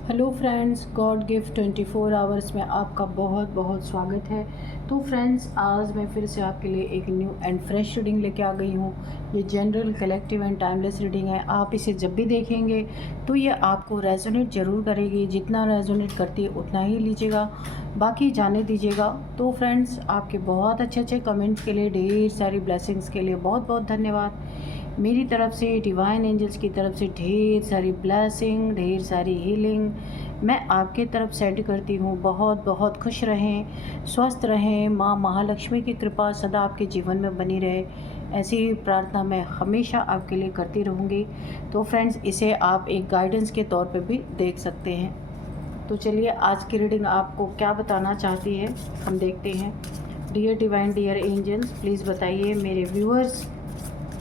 Hello friends, God gift 24 hours में आपका बहुत बहुत स्वागत है। तो फ्रेंड्स, आज मैं फिर से आपके लिए एक न्यू एंड फ्रेश रीडिंग लेके आ गई हूँ। ये general, collective and timeless reading है। आप इसे जब भी देखेंगे तो ये आपको रेजोनेट ज़रूर करेगी। जितना रेजोनेट करती है उतना ही लीजिएगा, बाकी जाने दीजिएगा। तो फ्रेंड्स, आपके बहुत अच्छे अच्छे कमेंट्स के लिए, ढेर सारी ब्लेसिंग्स के लिए बहुत बहुत धन्यवाद। मेरी तरफ से, डिवाइन एंजल्स की तरफ से ढेर सारी ब्लेसिंग, ढेर सारी हीलिंग मैं आपके तरफ सेंड करती हूँ। बहुत बहुत खुश रहें, स्वस्थ रहें, माँ महालक्ष्मी की कृपा सदा आपके जीवन में बनी रहे, ऐसी ही प्रार्थना मैं हमेशा आपके लिए करती रहूँगी। तो फ्रेंड्स, इसे आप एक गाइडेंस के तौर पे भी देख सकते हैं। तो चलिए, आज की रीडिंग आपको क्या बताना चाहती है, हम देखते हैं। Dear divine, dear angels, please बताइए मेरे व्यूअर्स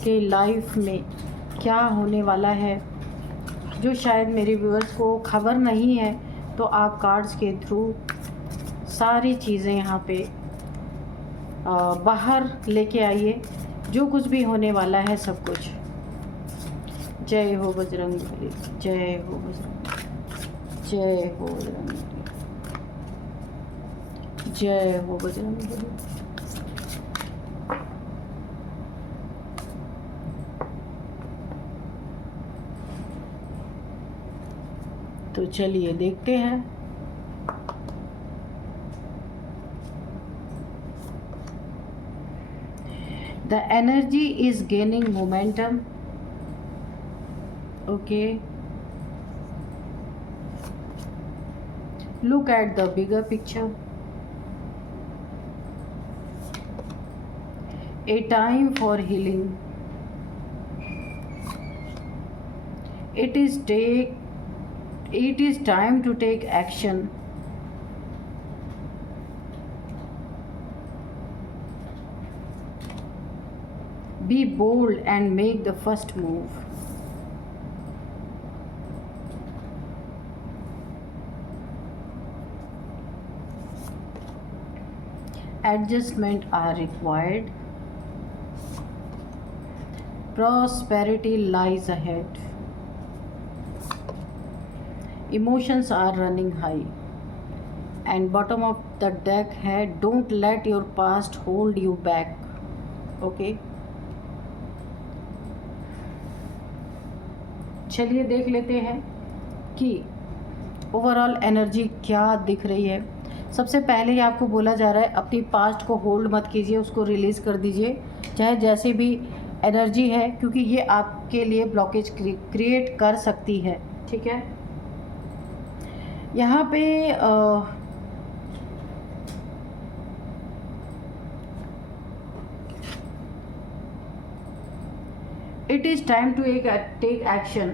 के लाइफ में क्या होने वाला है, जो शायद मेरे व्यूअर्स को खबर नहीं है। तो आप कार्ड्स के थ्रू सारी चीज़ें यहाँ पे बाहर लेके आइए, जो कुछ भी होने वाला है सब कुछ। जय हो बजरंगबली, जय हो बजरंग, जय हो बजरंगबली, जय हो बजरंगबली। तो चलिए देखते हैं। The energy is gaining momentum. Okay. Look at the bigger picture. A time for healing. It is time to take action. Be bold and make the first move. Adjustment are required. Prosperity lies ahead. Emotions are running high. And bottom of the deck है, don't let your past hold you back. Okay. चलिए देख लेते हैं कि overall energy क्या दिख रही है। सबसे पहले ही आपको बोला जा रहा है, अपनी पास्ट को होल्ड मत कीजिए, उसको रिलीज़ कर दीजिए, चाहे जैसे भी एनर्जी है, क्योंकि ये आपके लिए ब्लॉकेज क्रिएट कर सकती है। ठीक है, यहाँ पे it is time to take action.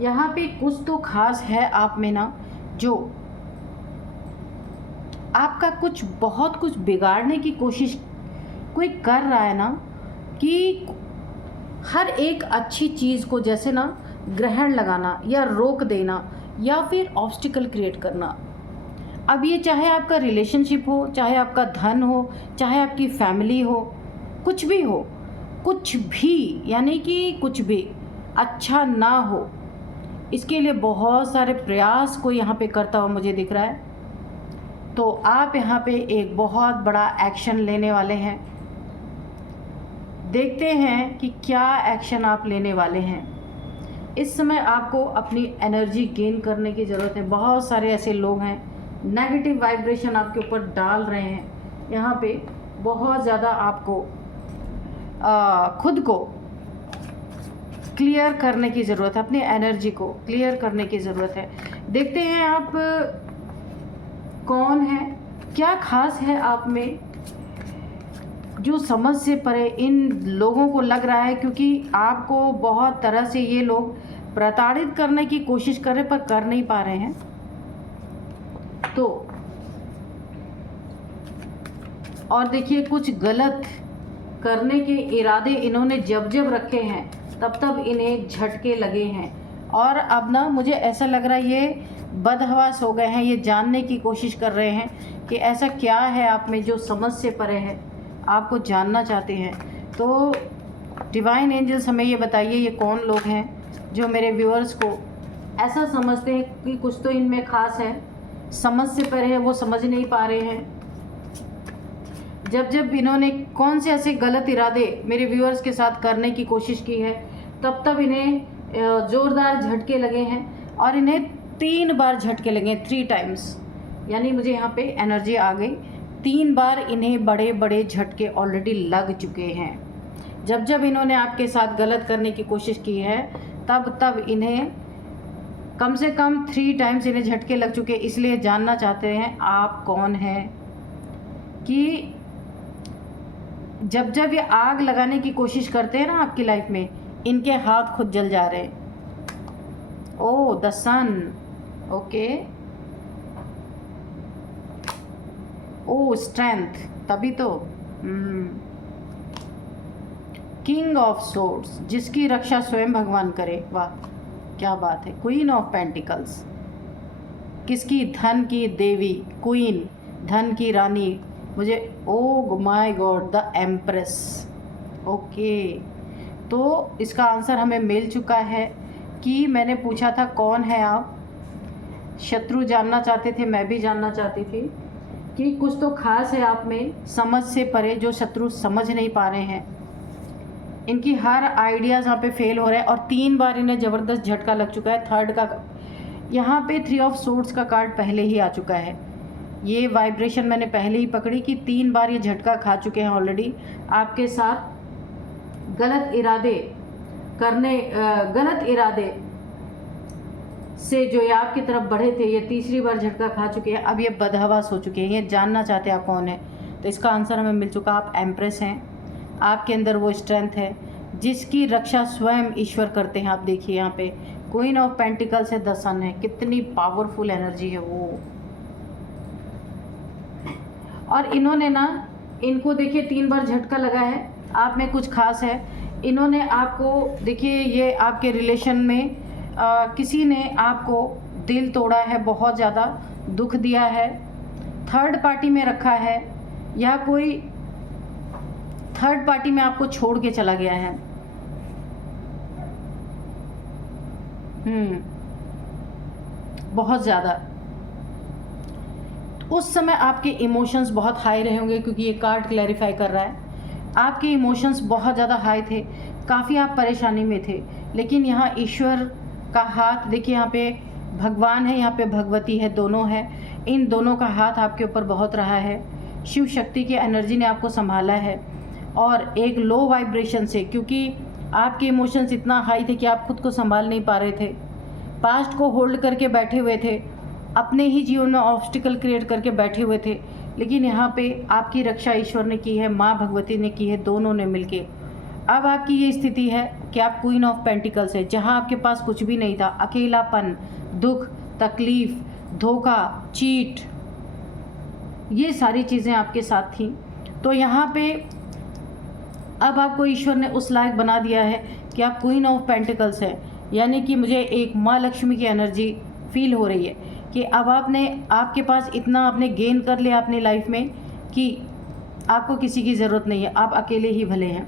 यहाँ पे कुछ तो खास है आप में ना, जो आपका बहुत कुछ बिगाड़ने की कोशिश कोई कर रहा है ना, कि हर एक अच्छी चीज़ को जैसे ना ग्रहण लगाना या रोक देना या फिर ऑब्स्टिकल क्रिएट करना। अब ये चाहे आपका रिलेशनशिप हो, चाहे आपका धन हो, चाहे आपकी फैमिली हो, कुछ भी हो, कुछ भी यानी कि कुछ भी अच्छा ना हो, इसके लिए बहुत सारे प्रयास को यहाँ पे करता हुआ मुझे दिख रहा है। तो आप यहाँ पे एक बहुत बड़ा एक्शन लेने वाले हैं। देखते हैं कि क्या एक्शन आप लेने वाले हैं। इस समय आपको अपनी एनर्जी गेन करने की ज़रूरत है। बहुत सारे ऐसे लोग हैं नेगेटिव वाइब्रेशन आपके ऊपर डाल रहे हैं। यहाँ पे बहुत ज़्यादा आपको खुद को क्लियर करने की ज़रूरत है, अपनी एनर्जी को क्लियर करने की ज़रूरत है। देखते हैं आप कौन है, क्या खास है आप में जो समझ से परे इन लोगों को लग रहा है, क्योंकि आपको बहुत तरह से ये लोग प्रताड़ित करने की कोशिश कर रहे पर कर नहीं पा रहे हैं। तो और देखिए, कुछ गलत करने के इरादे इन्होंने जब जब रखे हैं तब तब इन्हें झटके लगे हैं। और अब ना मुझे ऐसा लग रहा है ये बदहवास हो गए हैं। ये जानने की कोशिश कर रहे हैं कि ऐसा क्या है आप में जो समझ से परे है, आपको जानना चाहते हैं। तो डिवाइन एंजल्स हमें ये बताइए, ये कौन लोग हैं जो मेरे व्यूअर्स को ऐसा समझते हैं कि कुछ तो इनमें खास है, समझ से परे है, वो समझ नहीं पा रहे हैं। जब जब इन्होंने कौन से ऐसे गलत इरादे मेरे व्यूअर्स के साथ करने की कोशिश की है, तब तब इन्हें ज़ोरदार झटके लगे हैं, और इन्हें 3 बार झटके लगे, 3 टाइम्स, यानी मुझे यहाँ पे एनर्जी आ गई। 3 बार इन्हें बड़े बड़े झटके ऑलरेडी लग चुके हैं। जब जब इन्होंने आपके साथ गलत करने की कोशिश की है, तब तब इन्हें कम से कम 3 टाइम्स इन्हें झटके लग चुके। इसलिए जानना चाहते हैं आप कौन हैं, कि जब जब ये आग लगाने की कोशिश करते हैं ना आपकी लाइफ में, इनके हाथ खुद जल जा रहे हैं। Oh, the sun, okay. Oh, strength, तभी तो। किंग ऑफ सोर्ड्स, जिसकी रक्षा स्वयं भगवान करे। वाह, क्या बात है। क्वीन ऑफ पेंटिकल्स, किसकी? धन की देवी, क्वीन, धन की रानी। मुझे, oh my God, the empress. Okay, तो इसका आंसर हमें मिल चुका है कि मैंने पूछा था कौन है आप। शत्रु जानना चाहते थे, मैं भी जानना चाहती थी कि कुछ तो खास है आप में, समझ से परे, जो शत्रु समझ नहीं पा रहे हैं। इनकी हर आइडियाज़ यहाँ पे फेल हो रहा है, और 3 बार इन्हें ज़बरदस्त झटका लग चुका है। थर्ड का यहाँ पे 3 ऑफ सोर्ड्स का कार्ड पहले ही आ चुका है। ये वाइब्रेशन मैंने पहले ही पकड़ी कि 3 बार ये झटका खा चुके हैं ऑलरेडी। आपके साथ गलत इरादे से जो ये आपकी तरफ बढ़े थे, ये तीसरी बार झटका खा चुके हैं। अब ये बदहवास हो चुके हैं। ये जानना चाहते हैं आप कौन है, तो इसका आंसर हमें मिल चुका। आप एम्प्रेस हैं। आपके अंदर वो स्ट्रेंथ है जिसकी रक्षा स्वयं ईश्वर करते हैं। आप देखिए यहाँ पे क्वीन ऑफ पेंटिकल्स है, द सन है, कितनी पावरफुल एनर्जी है वो। और इन्होंने ना, इनको देखिए 3 बार झटका लगा है। आप में कुछ खास है। इन्होंने आपको, देखिए ये आपके रिलेशन में किसी ने आपको दिल तोड़ा है, बहुत ज़्यादा दुख दिया है, थर्ड पार्टी में रखा है, या कोई थर्ड पार्टी में आपको छोड़ के चला गया है। बहुत ज़्यादा। उस समय आपके इमोशंस बहुत हाई रहे होंगे, क्योंकि ये कार्ड क्लैरिफाई कर रहा है आपके इमोशंस बहुत ज़्यादा हाई थे, काफ़ी आप परेशानी में थे। लेकिन यहाँ ईश्वर का हाथ देखिए, यहाँ पे भगवान है, यहाँ पे भगवती है, दोनों है। इन दोनों का हाथ आपके ऊपर बहुत रहा है। शिव शक्ति की एनर्जी ने आपको संभाला है, और एक लो वाइब्रेशन से, क्योंकि आपके इमोशंस इतना हाई थे कि आप खुद को संभाल नहीं पा रहे थे, पास्ट को होल्ड करके बैठे हुए थे, अपने ही जीवन में ऑब्स्टिकल क्रिएट करके बैठे हुए थे। लेकिन यहाँ पे आपकी रक्षा ईश्वर ने की है, माँ भगवती ने की है, दोनों ने मिलके। अब आपकी ये स्थिति है कि आप क्वीन ऑफ पेंटिकल्स है, जहाँ आपके पास कुछ भी नहीं था, अकेलापन, दुख, तकलीफ, धोखा, चीट, ये सारी चीज़ें आपके साथ थी। तो यहाँ पे अब आपको ईश्वर ने उस लायक बना दिया है कि आप क्वीन ऑफ पेंटिकल्स है। यानी कि मुझे एक माँ लक्ष्मी की एनर्जी फील हो रही है कि अब आपके पास इतना आपने गेन कर लिया अपनी लाइफ में कि आपको किसी की ज़रूरत नहीं है, आप अकेले ही भले हैं।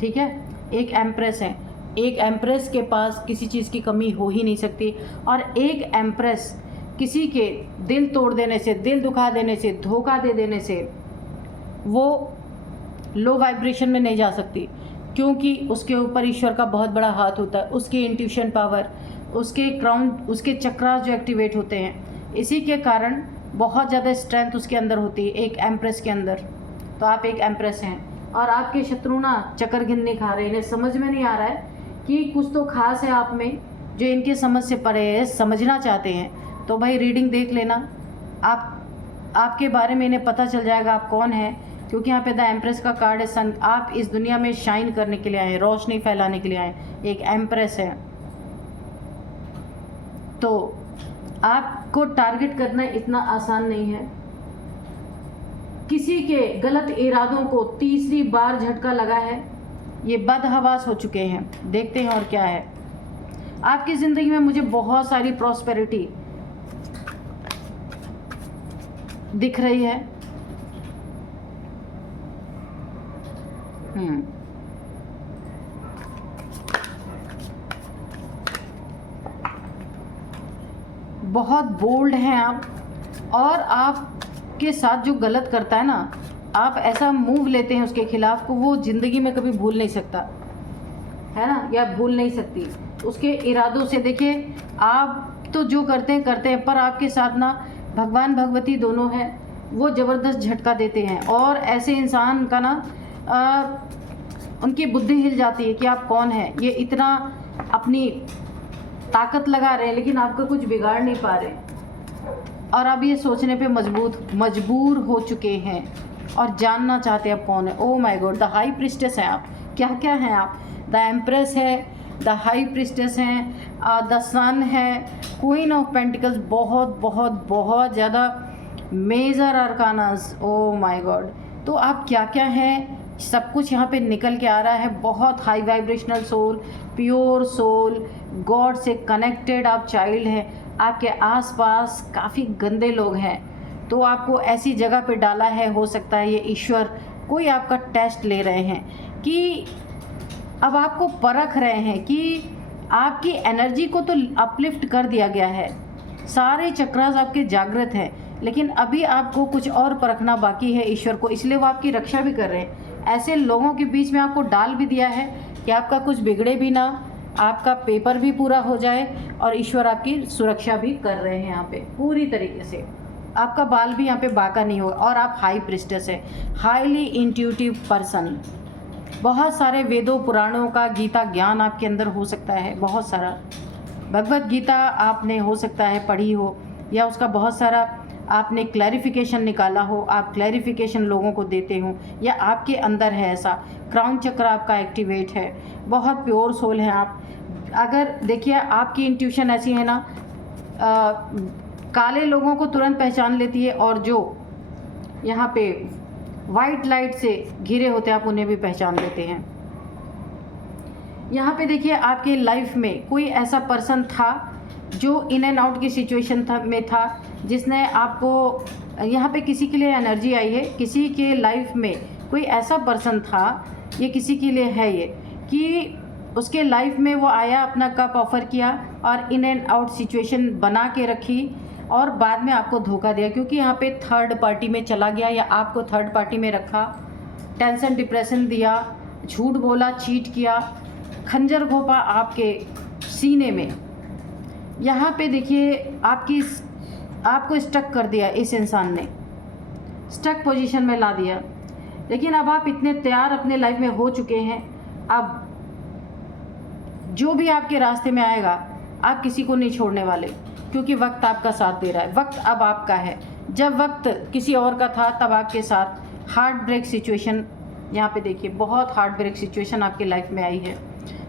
ठीक है, एक एम्प्रेस है, एक एम्प्रेस के पास किसी चीज़ की कमी हो ही नहीं सकती। और एक एम्प्रेस किसी के दिल तोड़ देने से, दिल दुखा देने से, धोखा दे देने से वो लो वाइब्रेशन में नहीं जा सकती, क्योंकि उसके ऊपर ईश्वर का बहुत बड़ा हाथ होता है। उसकी इंट्यूशन पावर, उसके क्राउन, उसके चक्रास जो एक्टिवेट होते हैं, इसी के कारण बहुत ज़्यादा स्ट्रेंथ उसके अंदर होती है, एक एम्प्रेस के अंदर। तो आप एक एम्प्रेस हैं, और आपके शत्रु ना चक्कर गिनने खा रहे हैं। इन्हें समझ में नहीं आ रहा है कि कुछ तो खास है आप में जो इनके समझ से परे है, समझना चाहते हैं। तो भाई रीडिंग देख लेना, आपके बारे में इन्हें पता चल जाएगा आप कौन है, क्योंकि यहाँ पे द एम्प्रेस का कार्ड है। सन, आप इस दुनिया में शाइन करने के लिए आए, रोशनी फैलाने के लिए आए, एक एम्प्रेस है। तो आपको टारगेट करना इतना आसान नहीं है। किसी के गलत इरादों को तीसरी बार झटका लगा है, ये बदहवास हो चुके हैं। देखते हैं और क्या है आपकी ज़िंदगी में। मुझे बहुत सारी प्रॉस्पेरिटी दिख रही है। बहुत बोल्ड हैं आप, और आपके साथ जो गलत करता है ना, आप ऐसा मूव लेते हैं उसके खिलाफ को वो ज़िंदगी में कभी भूल नहीं सकता है ना, या भूल नहीं सकती उसके इरादों से। देखिए आप तो जो करते हैं, पर आपके साथ ना भगवान भगवती दोनों हैं, वो ज़बरदस्त झटका देते हैं। और ऐसे इंसान का ना उनकी बुद्धि हिल जाती है कि आप कौन हैं, ये इतना अपनी ताकत लगा रहे हैं लेकिन आपका कुछ बिगाड़ नहीं पा रहे, और अब ये सोचने पे मजबूर हो चुके हैं और जानना चाहते हैं आप कौन है। Oh my God, the high priestess हैं आप। क्या क्या हैं आप? द एम्प्रेस है, द हाई प्रिस्टेस हैं, द सन है, क्वीन ऑफ पेंटिकल्स, बहुत बहुत बहुत ज़्यादा मेजर अरकानास। ओह माय गॉड, तो आप क्या क्या हैं सब कुछ यहाँ पे निकल के आ रहा है। बहुत high vibrational soul, pure soul, God से कनेक्टेड आप चाइल्ड हैं। आपके आसपास काफ़ी गंदे लोग हैं, तो आपको ऐसी जगह पे डाला है, हो सकता है ये ईश्वर कोई आपका टेस्ट ले रहे हैं कि अब आपको परख रहे हैं कि आपकी एनर्जी को तो अपलिफ्ट कर दिया गया है, सारे चक्रास आपके जागृत हैं, लेकिन अभी आपको कुछ और परखना बाकी है ईश्वर को, इसलिए वो आपकी रक्षा भी कर रहे हैं। ऐसे लोगों के बीच में आपको डाल भी दिया है कि आपका कुछ बिगड़े भी ना, आपका पेपर भी पूरा हो जाए, और ईश्वर आपकी सुरक्षा भी कर रहे हैं यहाँ पे पूरी तरीके से। आपका बाल भी यहाँ पे बाका नहीं होगा। और आप हाई प्रिस्टेस है, हाईली इंट्यूटिव पर्सन। बहुत सारे वेदों पुराणों का गीता ज्ञान आपके अंदर हो सकता है, बहुत सारा भगवत गीता आपने हो सकता है पढ़ी हो, या उसका बहुत सारा आपने क्लैरिफिकेशन निकाला हो, आप क्लैरिफिकेशन लोगों को देते हो, या आपके अंदर है ऐसा। क्राउन चक्र आपका एक्टिवेट है, बहुत प्योर सोल है आप। अगर देखिए आपकी इंट्यूशन ऐसी है ना, काले लोगों को तुरंत पहचान लेती है, और जो यहाँ पे वाइट लाइट से घिरे होते हैं आप उन्हें भी पहचान लेते हैं। यहाँ पे देखिए आपके लाइफ में कोई ऐसा पर्सन था जो इन एंड आउट की सिचुएशन में था, जिसने आपको, यहाँ पे किसी के लिए एनर्जी आई है, किसी के लाइफ में कोई ऐसा पर्सन था, ये किसी के लिए है ये, कि उसके लाइफ में वो आया, अपना कप ऑफ़र किया और इन एंड आउट सिचुएशन बना के रखी, और बाद में आपको धोखा दिया, क्योंकि यहाँ पे थर्ड पार्टी में चला गया या आपको थर्ड पार्टी में रखा, टेंशन डिप्रेशन दिया, झूठ बोला, चीट किया, खंजर घोंपा आपके सीने में। यहाँ पे देखिए आपको स्टक कर दिया, इस इंसान ने स्टक पोजीशन में ला दिया। लेकिन अब आप इतने तैयार अपने लाइफ में हो चुके हैं, अब जो भी आपके रास्ते में आएगा आप किसी को नहीं छोड़ने वाले, क्योंकि वक्त आपका साथ दे रहा है। वक्त अब आपका है। जब वक्त किसी और का था तब आपके साथ हार्ट ब्रेक सिचुएशन, यहाँ पे देखिए बहुत हार्ट ब्रेक सिचुएशन आपके लाइफ में आई है।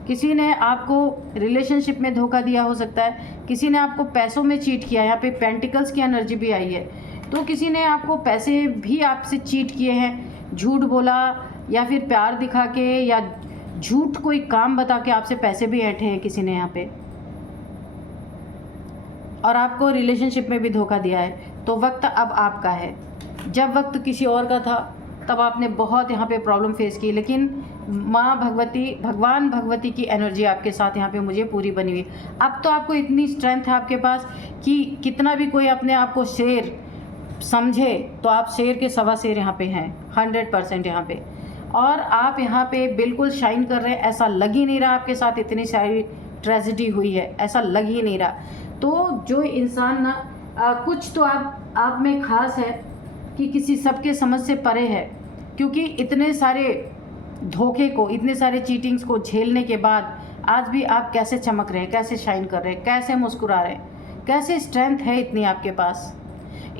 किसी ने आपको रिलेशनशिप में धोखा दिया हो सकता है, किसी ने आपको पैसों में चीट किया, यहाँ पे पेंटिकल्स की एनर्जी भी आई है, तो किसी ने आपको पैसे भी आपसे चीट किए हैं, झूठ बोला या फिर प्यार दिखा के या झूठ कोई काम बता के आपसे पैसे भी ऐंठे हैं किसी ने यहाँ पे, और आपको रिलेशनशिप में भी धोखा दिया है। तो वक्त अब आपका है। जब वक्त किसी और का था तब आपने बहुत यहाँ पे प्रॉब्लम फेस की, लेकिन माँ भगवती, भगवान भगवती की एनर्जी आपके साथ यहाँ पे मुझे पूरी बनी हुई। अब तो आपको इतनी स्ट्रेंथ है आपके पास कि कितना भी कोई अपने आप को शेर समझे तो आप शेर के सवा शेर यहाँ पे हैं, 100% यहाँ पे। और आप यहाँ पे बिल्कुल शाइन कर रहे हैं, ऐसा लग ही नहीं रहा आपके साथ इतनी सारी ट्रेजेडी हुई है, ऐसा लग ही नहीं रहा। तो जो इंसान ना कुछ तो आप में खास है कि किसी सबके समझ से परे है, क्योंकि इतने सारे धोखे को, इतने सारे चीटिंग्स को झेलने के बाद आज भी आप कैसे चमक रहे हैं, कैसे शाइन कर रहे हैं, कैसे मुस्कुरा रहे हैं, कैसे स्ट्रेंथ है इतनी आपके पास।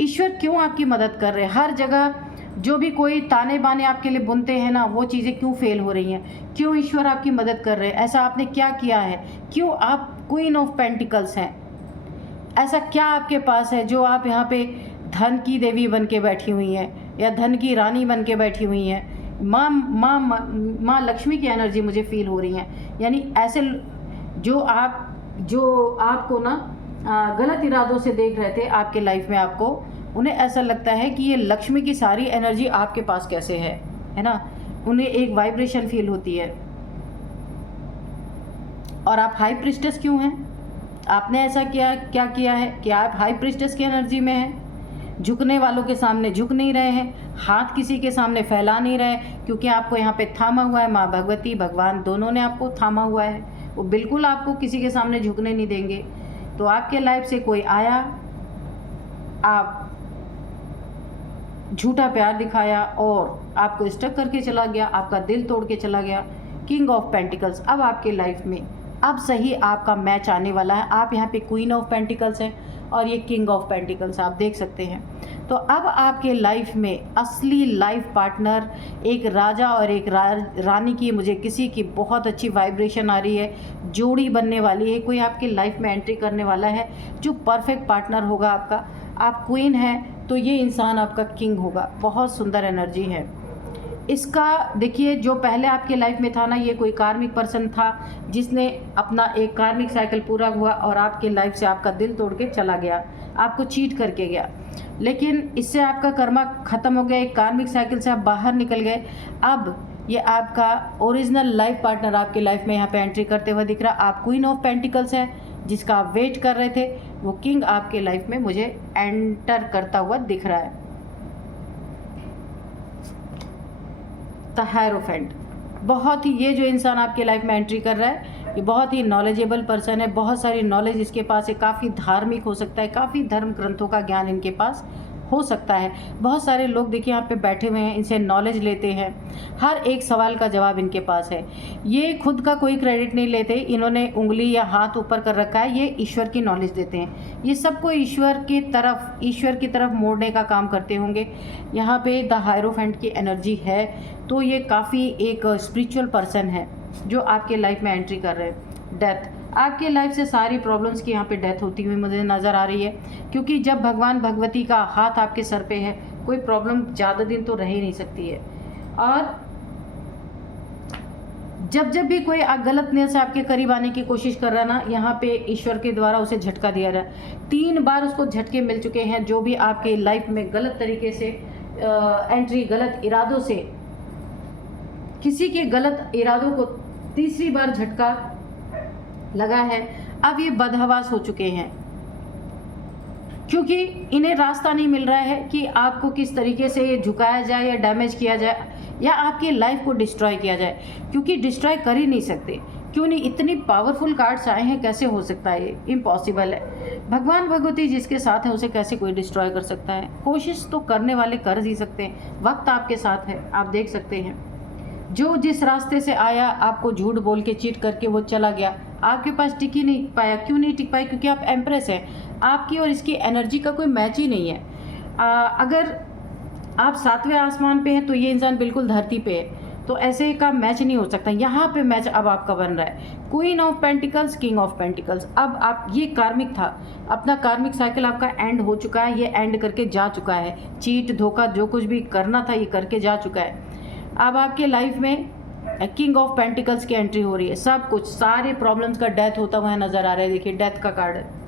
ईश्वर क्यों आपकी मदद कर रहे हैं? हर जगह जो भी कोई ताने बाने आपके लिए बुनते हैं ना, वो चीज़ें क्यों फेल हो रही हैं? क्यों ईश्वर आपकी मदद कर रहे हैं? ऐसा आपने क्या किया है? क्यों आप क्वीन ऑफ पेंटिकल्स हैं? ऐसा क्या आपके पास है जो आप यहाँ पे धन की देवी बन के बैठी हुई हैं या धन की रानी बन के बैठी हुई हैं? माँ लक्ष्मी की एनर्जी मुझे फील हो रही है। यानी ऐसे जो आपको ना गलत इरादों से देख रहे थे आपके लाइफ में, आपको उन्हें ऐसा लगता है कि ये लक्ष्मी की सारी एनर्जी आपके पास कैसे है ना? उन्हें एक वाइब्रेशन फील होती है। और आप हाई प्रिस्टेस क्यों हैं? आपने ऐसा क्या किया है कि आप हाई प्रीस्टेस की एनर्जी में हैं, झुकने वालों के सामने झुक नहीं रहे हैं, हाथ किसी के सामने फैला नहीं रहे, क्योंकि आपको यहाँ पे थामा हुआ है। माँ भगवती भगवान दोनों ने आपको थामा हुआ है, वो बिल्कुल आपको किसी के सामने झुकने नहीं देंगे। तो आपके लाइफ से कोई आया, आप झूठा प्यार दिखाया और आपको स्टक करके चला गया, आपका दिल तोड़ के चला गया। किंग ऑफ पेंटिकल्स अब आपके लाइफ में अब सही आपका मैच आने वाला है। आप यहाँ पे क्वीन ऑफ पेंटिकल्स हैं और ये किंग ऑफ पेंटिकल्स आप देख सकते हैं। तो अब आपके लाइफ में असली लाइफ पार्टनर, एक राजा और एक रानी की, मुझे किसी की बहुत अच्छी वाइब्रेशन आ रही है, जोड़ी बनने वाली है। कोई आपकी लाइफ में एंट्री करने वाला है जो परफेक्ट पार्टनर होगा आपका। आप क्वीन हैं तो ये इंसान आपका किंग होगा। बहुत सुंदर एनर्जी है इसका। देखिए, जो पहले आपके लाइफ में था ना, ये कोई कार्मिक पर्सन था जिसने अपना एक कार्मिक साइकिल पूरा हुआ और आपके लाइफ से आपका दिल तोड़ के चला गया, आपको चीट करके गया। लेकिन इससे आपका कर्मा ख़त्म हो गया, एक कार्मिक साइकिल से आप बाहर निकल गए। अब ये आपका ओरिजिनल लाइफ पार्टनर आपकी लाइफ में यहाँ पे एंट्री करते हुए दिख रहा। आप क्वीन ऑफ पेंटिकल्स है जिसका आप वेट कर रहे थे, वो किंग आपके लाइफ में मुझे एंटर करता हुआ दिख रहा है। द हायरोफेंट, बहुत ही, ये जो इंसान आपके लाइफ में एंट्री कर रहा है ये बहुत ही नॉलेजेबल पर्सन है, बहुत सारी नॉलेज इसके पास है, काफ़ी धार्मिक हो सकता है, काफ़ी धर्म ग्रंथों का ज्ञान इनके पास हो सकता है। बहुत सारे लोग देखिए यहाँ पे बैठे हुए हैं, इनसे नॉलेज लेते हैं, हर एक सवाल का जवाब इनके पास है। ये खुद का कोई क्रेडिट नहीं लेते, इन्होंने उंगली या हाथ ऊपर कर रखा है, ये ईश्वर की नॉलेज देते हैं। ये सबको ईश्वर की तरफ मोड़ने का काम करते होंगे। यहाँ पे द हायरोफेंट की एनर्जी है, तो ये काफ़ी एक स्पिरिचुअल पर्सन है जो आपके लाइफ में एंट्री कर रहे हैं। डेथ, आपके लाइफ से सारी प्रॉब्लम्स की यहाँ पे डेथ होती हुई मुझे नज़र आ रही है, क्योंकि जब भगवान भगवती का हाथ आपके सर पे है, कोई प्रॉब्लम ज़्यादा दिन तो रह ही नहीं सकती है। और जब भी कोई गलत नियत से आपके करीब आने की कोशिश कर रहा है ना, यहाँ पे ईश्वर के द्वारा उसे झटका दिया रहा है। 3 बार उसको झटके मिल चुके हैं। जो भी आपके लाइफ में गलत तरीके से एंट्री, गलत इरादों से, किसी के गलत इरादों को तीसरी बार झटका लगा है, अब ये बदहवास हो चुके हैं, क्योंकि इन्हें रास्ता नहीं मिल रहा है कि आपको किस तरीके से ये झुकाया जाए या डैमेज किया जाए या आपकी लाइफ को डिस्ट्रॉय किया जाए, क्योंकि डिस्ट्रॉय कर ही नहीं सकते। क्यों नहीं, इतनी पावरफुल कार्ड्स आए हैं, कैसे हो सकता है, ये इम्पॉसिबल है। भगवान भगवती जिसके साथ है उसे कैसे कोई डिस्ट्रॉय कर सकता है। कोशिश तो करने वाले कर ही सकते हैं, वक्त आपके साथ है, आप देख सकते हैं। जो जिस रास्ते से आया, आपको झूठ बोल के चीट करके वो चला गया, आपके पास टिक ही नहीं पाया। क्यों नहीं टिक पाया, क्योंकि आप एम्प्रेस हैं, आपकी और इसकी एनर्जी का कोई मैच ही नहीं है। अगर आप 7वें आसमान पे हैं तो ये इंसान बिल्कुल धरती पे है, तो ऐसे का मैच नहीं हो सकता। यहाँ पे मैच अब आपका बन रहा है, queen of pentacles, king of pentacles. अब आप, ये कार्मिक था, अपना कार्मिक साइकिल आपका एंड हो चुका है, ये एंड करके जा चुका है। चीट, धोखा, जो कुछ भी करना था ये करके जा चुका है। अब आपके लाइफ में किंग ऑफ पेंटिकल्स की एंट्री हो रही है। सब कुछ, सारे प्रॉब्लम्स का डेथ होता हुआ नज़र आ रहा है। देखिए, डेथ का कार्ड है।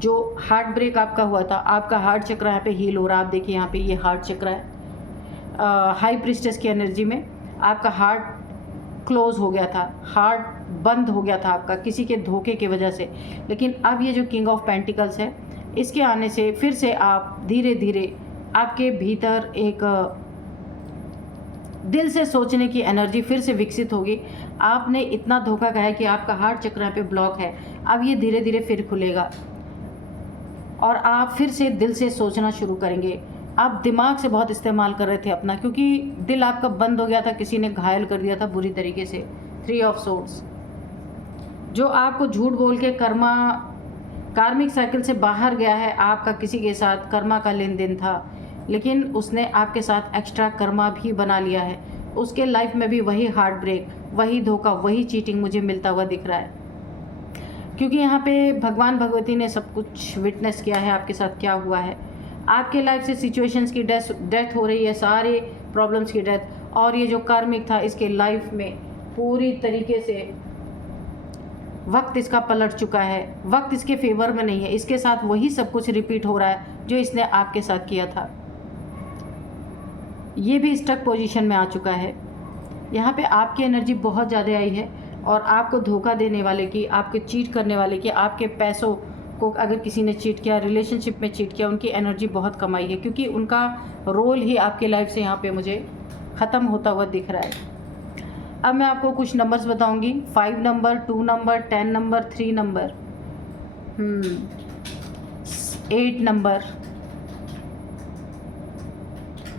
जो हार्ट ब्रेक आपका हुआ था, आपका हार्ट चक्र यहाँ पे हील हो रहा है। आप देखिए यहाँ पे ये हार्ट चक्र है। हाई प्रीस्टेस की एनर्जी में आपका हार्ट क्लोज हो गया था, हार्ट बंद हो गया था आपका किसी के धोखे की वजह से। लेकिन अब ये जो किंग ऑफ पेंटिकल्स है, इसके आने से फिर से आप धीरे धीरे, आपके भीतर एक दिल से सोचने की एनर्जी फिर से विकसित होगी। आपने इतना धोखा खाया कि आपका हार्ट चक्र यहाँ पे ब्लॉक है, अब ये धीरे धीरे फिर खुलेगा और आप फिर से दिल से सोचना शुरू करेंगे। आप दिमाग से बहुत इस्तेमाल कर रहे थे अपना, क्योंकि दिल आपका बंद हो गया था, किसी ने घायल कर दिया था बुरी तरीके से। 3 ऑफ सोर्ड्स, जो आपको झूठ बोल के कार्मिक साइकिल से बाहर गया है, आपका किसी के साथ कर्मा का लेन देन था, लेकिन उसने आपके साथ एक्स्ट्रा कर्मा भी बना लिया है। उसके लाइफ में भी वही हार्ट ब्रेक, वही धोखा, वही चीटिंग मुझे मिलता हुआ दिख रहा है, क्योंकि यहाँ पे भगवान भगवती ने सब कुछ विटनेस किया है आपके साथ क्या हुआ है। आपके लाइफ से सिचुएशंस की डेथ हो रही है, सारे प्रॉब्लम्स की डेथ। और ये जो कार्मिक था, इसके लाइफ में पूरी तरीके से वक्त इसका पलट चुका है, वक्त इसके फेवर में नहीं है, इसके साथ वही सब कुछ रिपीट हो रहा है जो इसने आपके साथ किया था। ये भी स्टक पोजीशन में आ चुका है। यहाँ पे आपकी एनर्जी बहुत ज़्यादा आई है, और आपको धोखा देने वाले की, आपके चीट करने वाले की, आपके पैसों को अगर किसी ने चीट किया, रिलेशनशिप में चीट किया, उनकी एनर्जी बहुत कम आई है, क्योंकि उनका रोल ही आपके लाइफ से यहाँ पे मुझे ख़त्म होता हुआ दिख रहा है। अब मैं आपको कुछ नंबर्स बताऊंगी। 5 number, 2 number, 10 number, 3 number, 8 number,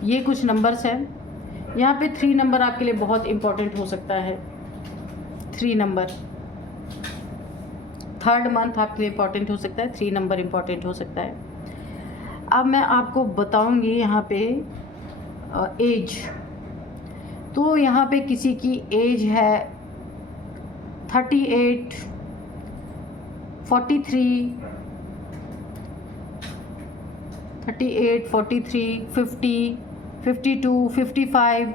ये कुछ नंबर्स हैं। यहाँ पे 3 नंबर आपके लिए बहुत इम्पोर्टेंट हो सकता है। 3 नंबर, 3rd मंथ आपके लिए इम्पोर्टेंट हो सकता है। 3 नंबर इम्पोर्टेंट हो सकता है। अब मैं आपको बताऊंगी यहाँ पे एज। तो यहाँ पे किसी की एज है 38, 43, 38, 43, 50, 52, 55,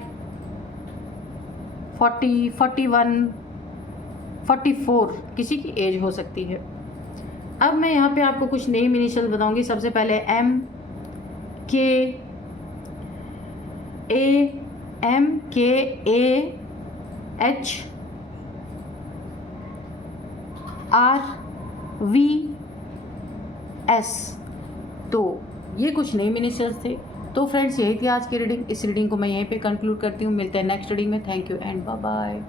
40, 41, 44 किसी की एज हो सकती है। अब मैं यहाँ पे आपको कुछ नेम इनिशियल बताऊंगी। सबसे पहले M, K, A, H, R, V, S। तो ये कुछ नेम इनिशियल्स थे। तो फ्रेंड्स, यही थी आज की रीडिंग। इस रीडिंग को मैं यहीं पे कंक्लूड करती हूँ। मिलते हैं नेक्स्ट रीडिंग में। Thank you and bye bye.